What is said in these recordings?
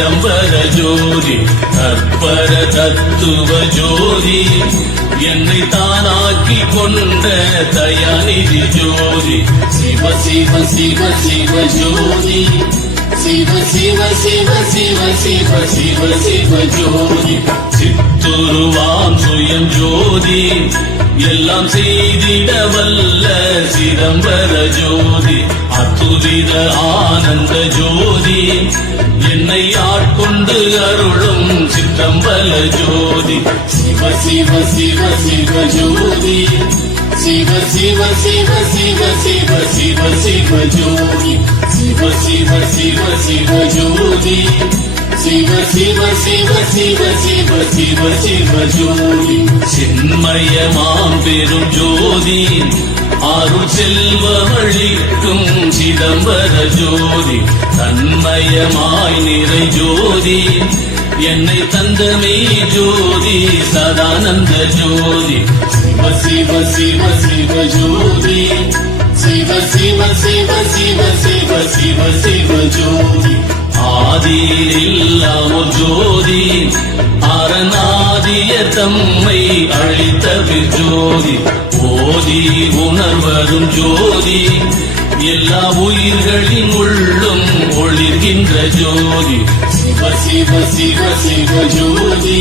சிதம்பர ஜோதி அற்பர தத்துவ ஜோதி என்னை தானாக்கி கொண்ட தயாநிதி ஜோதி. சிவ சிவ சிவ சிவ ஜோதி சிவ சிவ சிவ சிவ சிவ சிவ சிவ ஜோதி. சித்துருவாம் சுயம் ஜோதி எல்லாம் செய்திட வல்ல சிதம்பர ஜோதி. அத்துரித ஆனந்த ஜோதி என்னை ஆட்கொண்டு அருளும் சித்தம்பல ஜோதி சிவ சிவ சிவ சிவ ஜோதி சிவ சிவ சிவ சிவ சிவ சிவ சிவ ஜோதி சிவ சிவ சிவ சிவ ஜோதி சிவ சிவ சிவ சிவ சிவ சிவ சிவ ஜோதி சின்மயமாம் பெரும் ஜோதி ஆறு செல்வ வழிக்கும் சிதம்பர ஜோதி தன்மயமாய் நிறை ஜோதி. என்னை தந்தமே ஜோதி சதானந்த ஜோதி. சிவ சிவ சிவ சிவ ஜோதி. சிவ சிவ சிவ சிவ சிவ சிவ சிவ ஜோதி. ஆதியில்லா ஜோதி அரணாதிய தம்மை அழித்த ஜோதி. ஓதி உணர்வரும் ஜோதி எல்லா உயிர்களின் உள்ளும் ஒளிர்கின்ற ஜோதி சிவ சிவ சிவ சிவ ஜோதி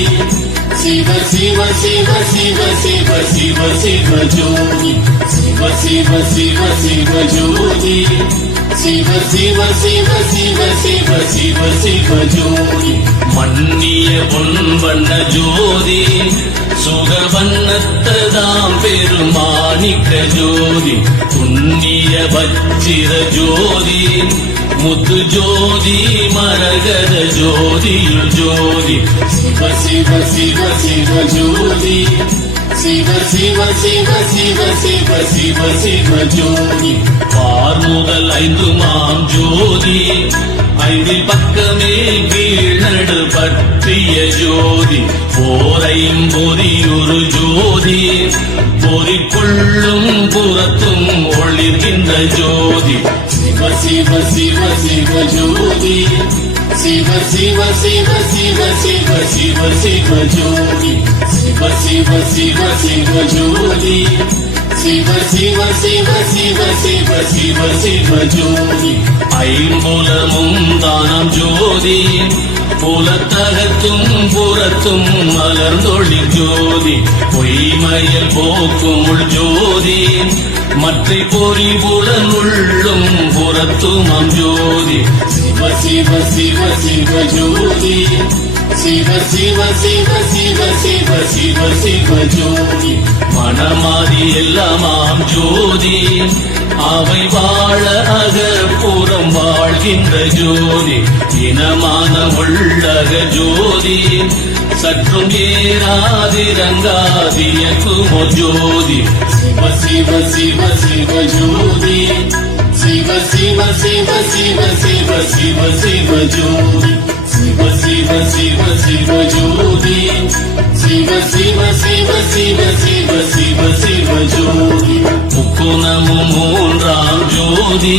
சிவ சிவ சிவ சிவ சிவ சிவ சிவ ஜோதி சிவ சிவ சிவ சிவ ஜோதி சிவ சிவ சிவ சிவ சிவ சிவ சிவ ஜோதி மன்னிய பொன் வண்ண ஜோதி சுகவண்ணத்ததாம் பெருமாணிக்க ஜோதி புண்ணிய பச்சிர ஜோதி முத்து ஜோதி மரகத ஜோதியுள் ஜோதி. சிவ சிவ சிவ சிவ ஜோதி. சிவ சிவ சிவ சிவ சிவ சிவ சிவ ஜோதி. பார் முதல் ஐந்து மாம் ஜோதி. ஐந்தில் பக்கமே கீழ் கீழ்நடு பற்றிய ஜோதி போரையும் பொறியொரு ஜோதி பொறிக்குள்ளும் புறத்தும் ஒளிர்கின்ற ஜோதி சிவ சிவ சிவ சிவ ஜோதி சிவ சிவ சிவ சிவ சிவ சிவ சிவ ஜோதி சிவ சிவ சிவ சிவ ஜோதி சிவ சிவ சிவ சிவ சிவ சிவ சிவ ஜோதி ஐம்புலமும் தானம் ஜோதி புலத்தகத்தும் புறத்தும் மலர்ந்தொழி ஜோதி பொய்மயல் போக்கும் உள் ஜோதி. மற்ற பொறி புலன் உள்ளும் புறத்தும் ஜோதி. சிவ சிவ சிவ சிவ ஜோதி. சிவ சிவ சிவ சிவ சிவ சிவ சிவ ஜோதி. மனமாதி எல்லாமாம் ஜோதி. அவை வாழ அகப்போ வாழ்கின்ற ஜோதி இனமான உள்ளக ஜோதி சற்றும் ஏறாதிரங்காதிய குமோ ஜோதி சிவ சிவ சிவ சிவ ஜோதி சிவ சிவ சிவ சிவ சிவ சிவ சிவ ஜோதி சிவ சிவ சிவ சிவ ஜோதி சிவ சிவ சிவ சிவ சிவ சிவ சிவ ஜோதி முக்குணமும் மூன்றாம் ஜோதி